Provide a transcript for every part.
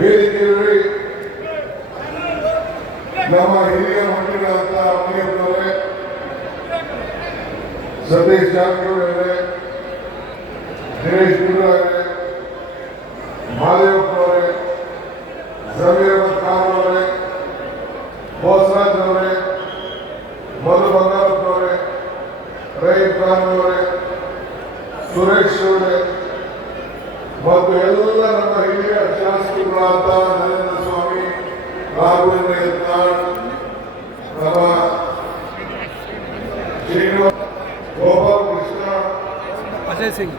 ವೇದಿಕೆ ನಮ್ಮ ಹಿರಿಯ ಮಂತ್ರಿಗಳಾದ ಅಮ್ಮನವರೇ ಸತೀಶ್ ಜಾರಕಿಹೊಳಿ ಅವರೇ ದಿನೇಶ್ ಗುಂಡೂರಾವರೇ ಮಾದೇವಪ್ಪ ಅವರೇ ಸಮೀರ್ ಅಹಮದ್ ಖಾನ್ ಅವರೇ ಬೋಸರಾಜ್ ಅವರೇ ಮಧು ಬಂಗಾರಪ್ಪ ಅವರೇ ರೈ ಖಾನ್ ಅವರೇ ಸುರೇಶ್ ಅವರೇ ಮತ್ತು ಎಲ್ಲ ನಮ್ಮ ಹಿರಿಯ ಶಾಸಕರುಗಳಾದ ನರೇಂದ್ರ ಸ್ವಾಮಿ ರಾಘವೇಂದ್ರ ಯತ್ನಾಳ್ ನಮ್ಮ ಶ್ರೀನಿವಾಸ ಗೋಪಾಲ್ ಕೃಷ್ಣ ಅಜಯ್ ಸಿಂಗ್.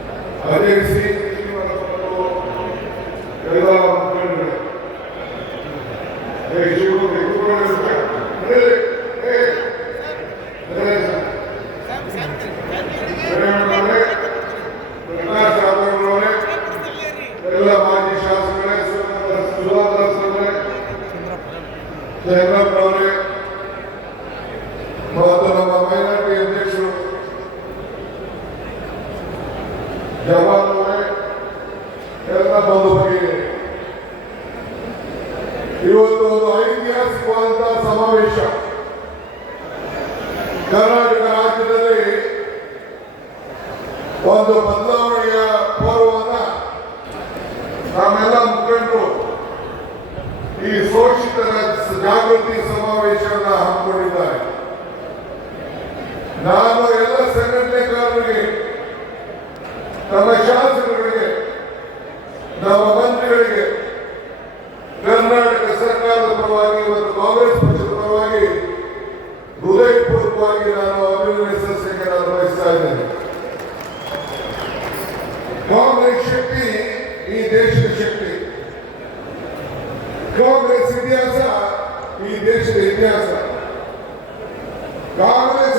ಅಜಯ್ ಸಿಂಗ್ ಶ್ರೀನಿವಾಸ ಎಲ್ಲ ಮುಖಂಡರು ಜವಾನ್ ಅವರೇ ಎಲ್ಲ ಬಂದು ಹೋಗಿದೆ ಇವತ್ತು ಒಂದು ಐತಿಹಾಸಿಕವಾದಂತಹ ಸಮಾವೇಶ. ಕರ್ನಾಟಕ ರಾಜ್ಯದಲ್ಲಿ ಒಂದು ಬದಲಾವಣೆಯ ಪೂರ್ವವನ್ನ ನಾವೆಲ್ಲ ಮುಖಂಡರು ಈ ಶೋಷಿತರ ಜಾಗೃತಿ ಸಮಾವೇಶವನ್ನು ಹಮ್ಮಿಕೊಂಡಿದ್ದಾರೆ. ನಾನು ನಮ್ಮ ಶಾಸಕರಿಗೆ ನಮ್ಮ ಮಂತ್ರಿಗಳಿಗೆ ಕರ್ನಾಟಕ ಸರ್ಕಾರದ ಪರವಾಗಿ ಮತ್ತು ಕಾಂಗ್ರೆಸ್ ಪಕ್ಷದ ಪರವಾಗಿ ಹೃದಯಪೂರ್ವಕವಾಗಿ ನಾನು ಅಭಿನಂದನೆ ಸಲ್ಲಿಸಲಿಕ್ಕೆ ನಾನು ಬಯಸ್ತಾ ಇದ್ದೇನೆ ಕಾಂಗ್ರೆಸ್ ಶಕ್ತಿ ಈ ದೇಶದ ಶಕ್ತಿ ಕಾಂಗ್ರೆಸ್ ಇತಿಹಾಸ ಈ ದೇಶದ ಇತಿಹಾಸ ಕಾಂಗ್ರೆಸ್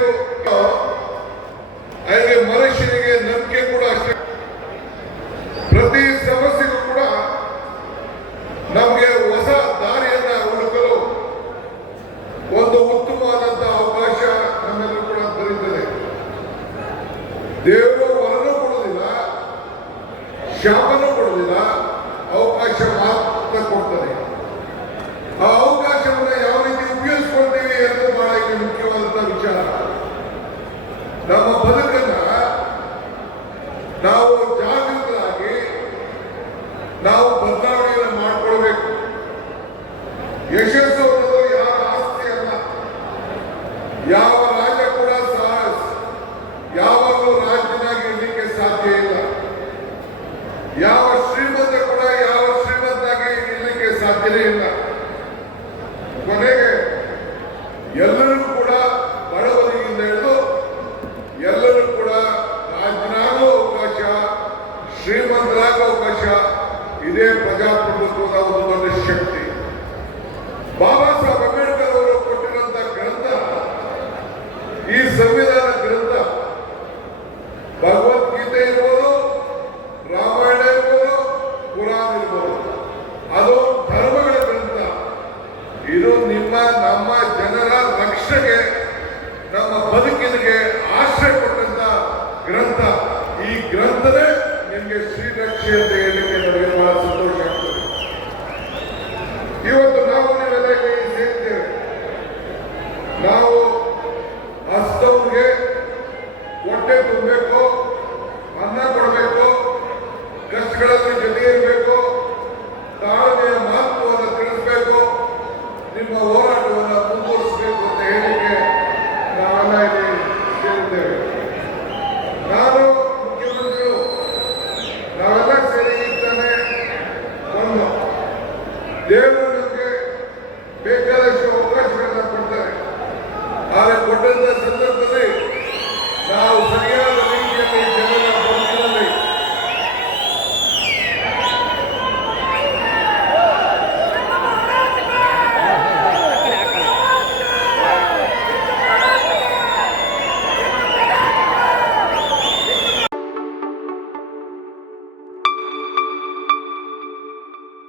ದೇವರು ವರನು ಕೊಡುವುದಿಲ್ಲ. ಶಾಪನು ಎಲ್ಲರಿಗೂ ಕೂಡ ಬಡವರಿಗಿಂದ ಹಿಡಿದು ಎಲ್ಲರೂ ಕೂಡ ರಾಜನಾಗೋ ಅವಕಾಶ, ಶ್ರೀಮಂತರಾಗೋ ಅವಕಾಶ, ಇದೇ ಪ್ರಜಾಪ್ರಭುತ್ವದ ಒಂದು ದೊಡ್ಡ ಶಕ್ತಿ. ಬಾಬಾ ಸಾಹೇಬ್ ಅಂಬೇಡ್ಕರ್ ಅವರು ಕೊಟ್ಟಿರುವಂತ ಗ್ರಂಥ, ಈ ಸಂವಿಧಾನ ಗ್ರಂಥ ಭಗವದ್ಗೀತೆ ಇರ್ಬೋದು, ರಾಮಾಯಣ ಇರ್ಬೋದು, ಪುರಾಣ ಇರ್ಬೋದು. ಅದು ಧರ್ಮಗಳ ಗ್ರಂಥ. ಇದು ನಿಮ್ಮ, ನಮ್ಮ ಶಿಕ್ಷೆಗೆ ನಮ್ಮ ಬದುಕಿನಿಗೆ ಆಶ್ರಯ ಕೊಟ್ಟಂತ ಗ್ರಂಥ. ಈ ಗ್ರಂಥವೇ ನಿಮಗೆ ಶ್ರೀರಕ್ಷೆ ಅಂತ ಹೇಳಲಿಕ್ಕೆ ನಮಗೆ ಬಹಳ ಸಂತೋಷ ಆಗ್ತದೆ. ಇವತ್ತು ನಾವು ನೀವೆಲ್ಲ ಸೇರ್ತೇವೆ. ನಾವು ಅಸ್ತವ್ಗೆ ಹೊಟ್ಟೆ ತುಂಬಬೇಕು